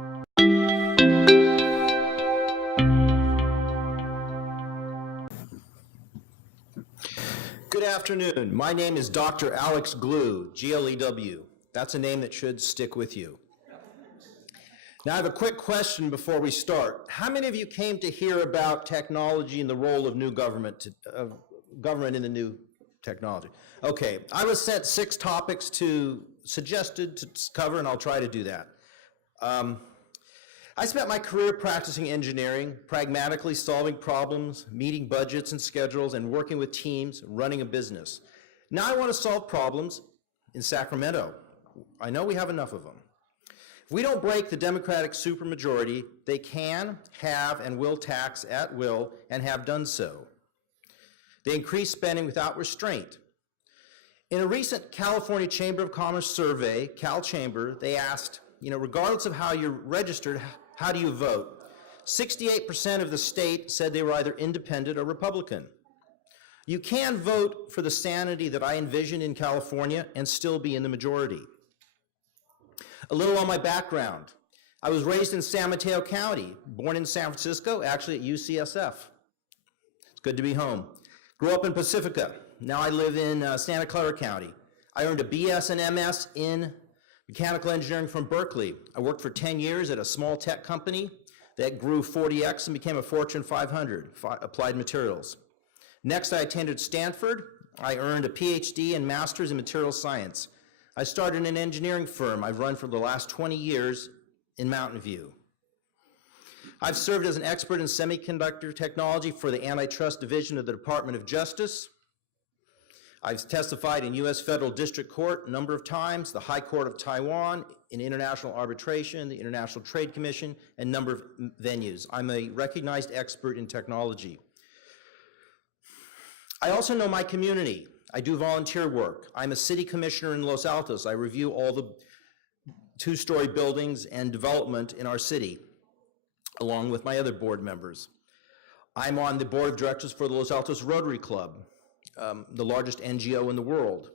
Good afternoon. My name is Dr. Alex Glew, G-L-E-W. That's a name that should stick with you. Now I have a quick question before we start. How many of you came to hear about technology and the role of new government in the new technology? Okay, I was sent 6 topics suggested to cover, and I'll try to do that. I spent my career practicing engineering, pragmatically solving problems, meeting budgets and schedules, and working with teams, running a business. Now I want to solve problems in Sacramento. I know we have enough of them. If we don't break the Democratic supermajority, they can, have, and will tax at will, and have done so. They increase spending without restraint. In a recent California Chamber of Commerce survey, Cal Chamber, they asked, regardless of how you're registered, how do you vote? 68% of the state said they were either independent or Republican. You can vote for the sanity that I envision in California and still be in the majority. A little on my background. I was raised in San Mateo County, born in San Francisco, actually at UCSF. It's good to be home. Grew up in Pacifica. Now I live in Santa Clara County. I earned a BS and MS in mechanical engineering from Berkeley. I worked for 10 years at a small tech company that grew 40x and became a Fortune 500, Applied Materials. Next, I attended Stanford. I earned a PhD and master's in materials science. I started an engineering firm I've run for the last 20 years in Mountain View. I've served as an expert in semiconductor technology for the Antitrust Division of the Department of Justice. I've testified in U.S. Federal District Court a number of times, the High Court of Taiwan, in international arbitration, the International Trade Commission, and a number of venues. I'm a recognized expert in technology. I also know my community. I do volunteer work. I'm a city commissioner in Los Altos. I review all the 2-story buildings and development in our city, along with my other board members. I'm on the board of directors for the Los Altos Rotary Club, the largest NGO in the world.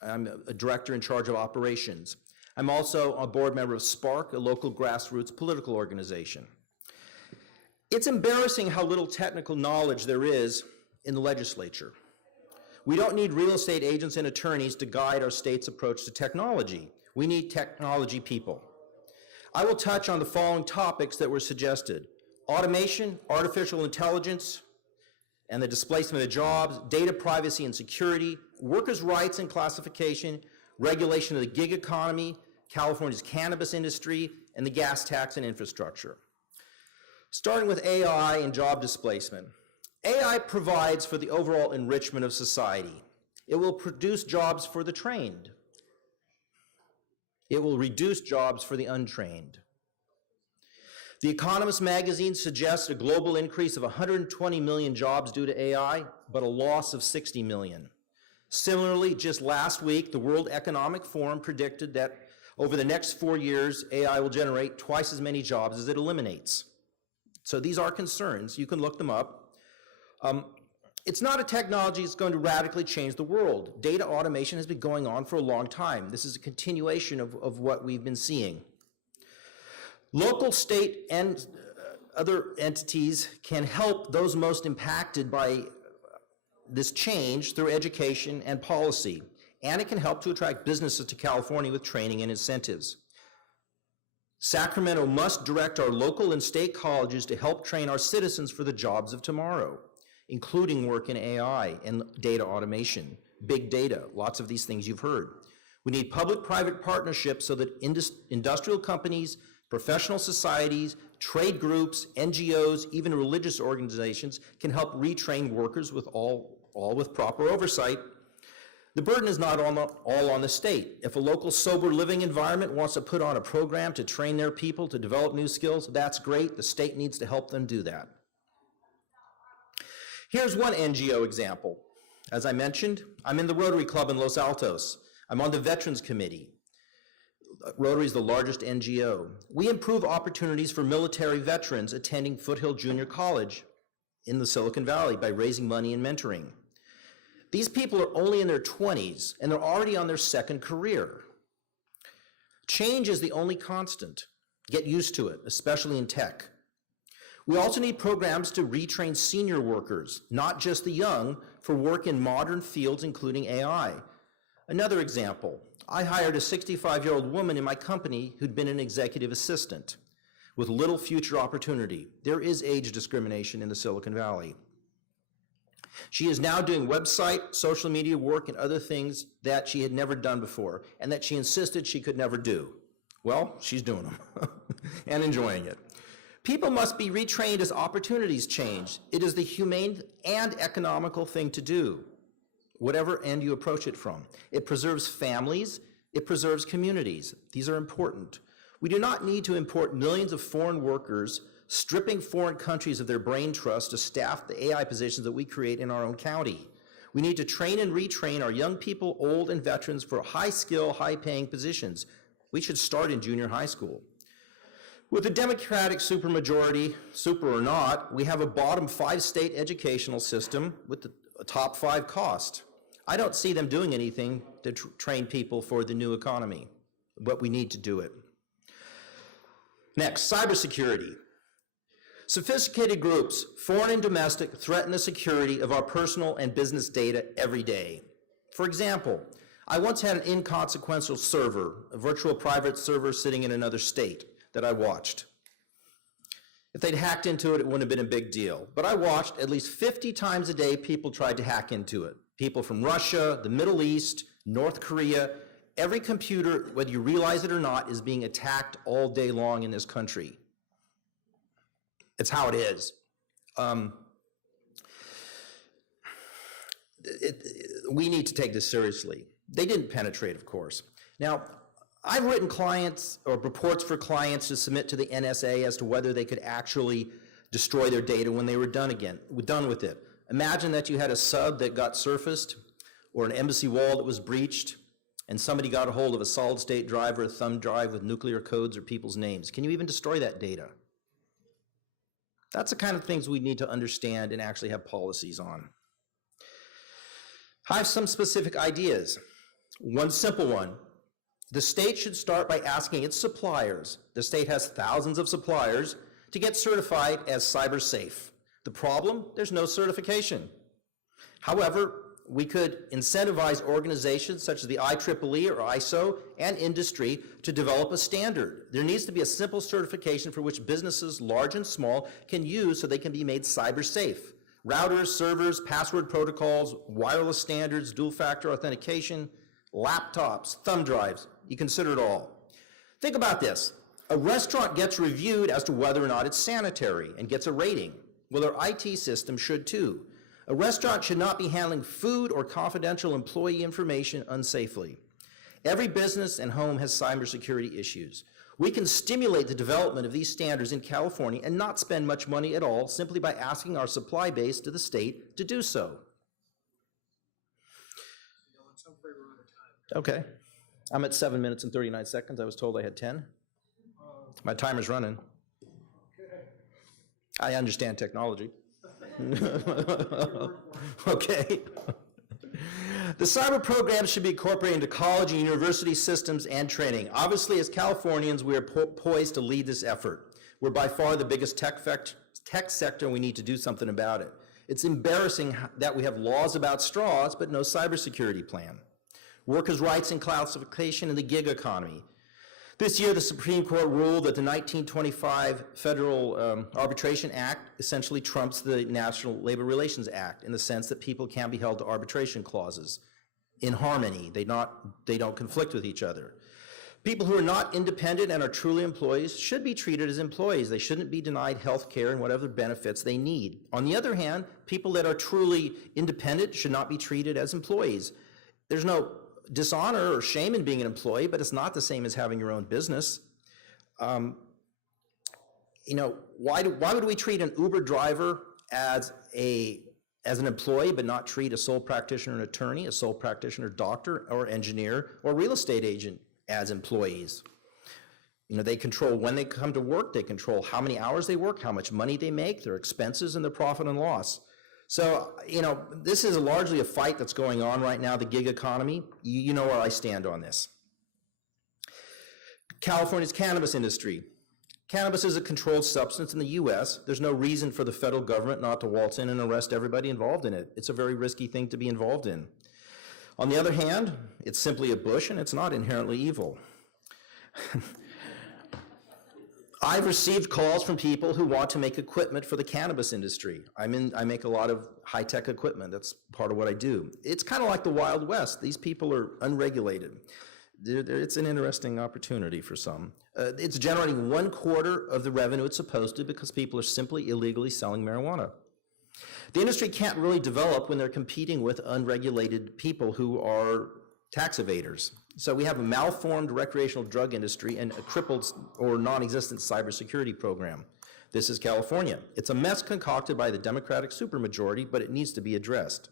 I'm a director in charge of operations. I'm also a board member of Spark, a local grassroots political organization. It's embarrassing how little technical knowledge there is in the legislature. We don't need real estate agents and attorneys to guide our state's approach to technology. We need technology people. I will touch on the following topics that were suggested: automation, artificial intelligence, and the displacement of jobs, data privacy and security, workers' rights and classification, regulation of the gig economy, California's cannabis industry, and the gas tax and infrastructure. Starting with AI and job displacement. AI provides for the overall enrichment of society. It will produce jobs for the trained. It will reduce jobs for the untrained. The Economist magazine suggests a global increase of 120 million jobs due to AI, but a loss of 60 million. Similarly, just last week, the World Economic Forum predicted that over the next 4 years, AI will generate twice as many jobs as it eliminates. So these are concerns. You can look them up. It's not a technology that's going to radically change the world. Data automation has been going on for a long time. This is a continuation of what we've been seeing. Local, state, and other entities can help those most impacted by this change through education and policy, and it can help to attract businesses to California with training and incentives. Sacramento must direct our local and state colleges to help train our citizens for the jobs of tomorrow, including work in AI and data automation, big data, lots of these things you've heard. We need public-private partnerships so that industrial companies, professional societies, trade groups, NGOs, even religious organizations can help retrain workers with all with proper oversight. The burden is not all on the state. If a local sober living environment wants to put on a program to train their people to develop new skills, that's great. The state needs to help them do that. Here's one NGO example. As I mentioned, I'm in the Rotary Club in Los Altos. I'm on the Veterans Committee. Rotary is the largest NGO. We improve opportunities for military veterans attending Foothill Junior College in the Silicon Valley by raising money and mentoring. These people are only in their 20s, and they're already on their second career. Change is the only constant. get used to it, especially in tech. We also need programs to retrain senior workers, not just the young, for work in modern fields, including AI. Another example, I hired a 65-year-old woman in my company who'd been an executive assistant with little future opportunity. There is age discrimination in the Silicon Valley. She is now doing website, social media work, and other things that she had never done before, and that she insisted she could never do. Well, she's doing them and enjoying it. People must be retrained as opportunities change. It is the humane and economical thing to do, whatever end you approach it from. It preserves families, it preserves communities. These are important. We do not need to import millions of foreign workers, stripping foreign countries of their brain trust to staff the AI positions that we create in our own county. We need to train and retrain our young people, old and veterans, for high-skill, high-paying positions. We should start in junior high school. With a Democratic supermajority, super or not, we have a bottom 5 state educational system with a top 5 cost. I don't see them doing anything to train people for the new economy, but we need to do it. Next, cybersecurity. Sophisticated groups, foreign and domestic, threaten the security of our personal and business data every day. For example, I once had an inconsequential server, a virtual private server sitting in another state that I watched. If they'd hacked into it, it wouldn't have been a big deal. But I watched at least 50 times a day people tried to hack into it. People from Russia, the Middle East, North Korea. Every computer, whether you realize it or not, is being attacked all day long in this country. It's how it is. We need to take this seriously. They didn't penetrate, of course. Now, I've written clients or reports for clients to submit to the NSA as to whether they could actually destroy their data when they were done with it. Imagine that you had a sub that got surfaced or an embassy wall that was breached and somebody got a hold of a solid state drive or a thumb drive with nuclear codes or people's names. Can you even destroy that data? That's the kind of things we need to understand and actually have policies on. I have some specific ideas. One simple one. The state should start by asking its suppliers, the state has thousands of suppliers, to get certified as cyber safe. The problem, there's no certification. However, we could incentivize organizations such as the IEEE or ISO and industry to develop a standard. There needs to be a simple certification for which businesses, large and small, can use so they can be made cyber safe. Routers, servers, password protocols, wireless standards, dual-factor authentication, laptops, thumb drives, you consider it all. Think about this. A restaurant gets reviewed as to whether or not it's sanitary and gets a rating. Well, their IT system should too. A restaurant should not be handling food or confidential employee information unsafely. Every business and home has cybersecurity issues. We can stimulate the development of these standards in California and not spend much money at all simply by asking our supply base to the state to do so. Okay. I'm at 7 minutes and 39 seconds. I was told I had 10. My timer's running. I understand technology. Okay. The cyber program should be incorporated into college and university systems and training. Obviously, as Californians, we are poised to lead this effort. We're by far the biggest tech sector, and we need to do something about it. It's embarrassing that we have laws about straws, but no cybersecurity plan. Workers' rights and classification in the gig economy. This year, the Supreme Court ruled that the 1925 Federal Arbitration Act essentially trumps the National Labor Relations Act in the sense that people can't be held to arbitration clauses in harmony. They don't conflict with each other. People who are not independent and are truly employees should be treated as employees. They shouldn't be denied health care and whatever benefits they need. On the other hand, people that are truly independent should not be treated as employees. There's no dishonor or shame in being an employee, but it's not the same as having your own business. Why would we treat an Uber driver as an employee, but not treat a sole practitioner and attorney, a sole practitioner, doctor, or engineer, or real estate agent as employees? They control when they come to work, they control how many hours they work, how much money they make, their expenses, and their profit and loss. So, this is largely a fight that's going on right now, the gig economy. You know where I stand on this. California's cannabis industry. Cannabis is a controlled substance in the US. There's no reason for the federal government not to waltz in and arrest everybody involved in it. It's a very risky thing to be involved in. On the other hand, it's simply a bush and it's not inherently evil. I've received calls from people who want to make equipment for the cannabis industry. I make a lot of high-tech equipment. That's part of what I do. It's kind of like the Wild West. These people are unregulated. It's an interesting opportunity for some. It's generating 1/4 of the revenue it's supposed to because people are simply illegally selling marijuana. The industry can't really develop when they're competing with unregulated people who are tax evaders. So we have a malformed recreational drug industry and a crippled or non-existent cybersecurity program. This is California. It's a mess concocted by the Democratic supermajority, but it needs to be addressed.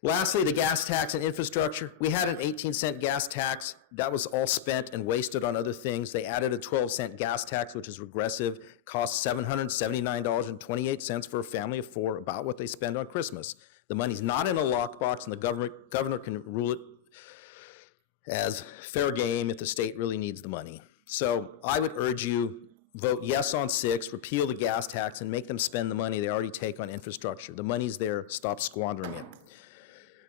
Lastly, the gas tax and infrastructure. We had an 18-cent gas tax. That was all spent and wasted on other things. They added a 12-cent gas tax, which is regressive, costs $779.28 for a family of 4, about what they spend on Christmas. The money's not in a lockbox, and the governor can rule it as fair game if the state really needs the money. So I would urge you, vote yes on 6, repeal the gas tax, and make them spend the money they already take on infrastructure. The money's there, stop squandering it.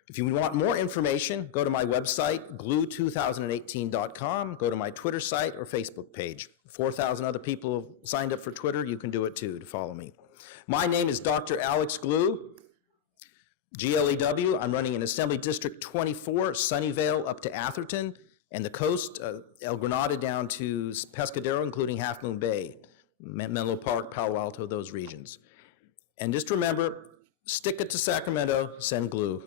If you want more information, go to my website, glew2018.com, go to my Twitter site or Facebook page. 4,000 other people have signed up for Twitter. You can do it too to follow me. My name is Dr. Alex Glew, GLEW. I'm running in Assembly District 24, Sunnyvale up to Atherton, and the coast, El Granada down to Pescadero, including Half Moon Bay, Menlo Park, Palo Alto, those regions. And just remember, stick it to Sacramento, send Glew.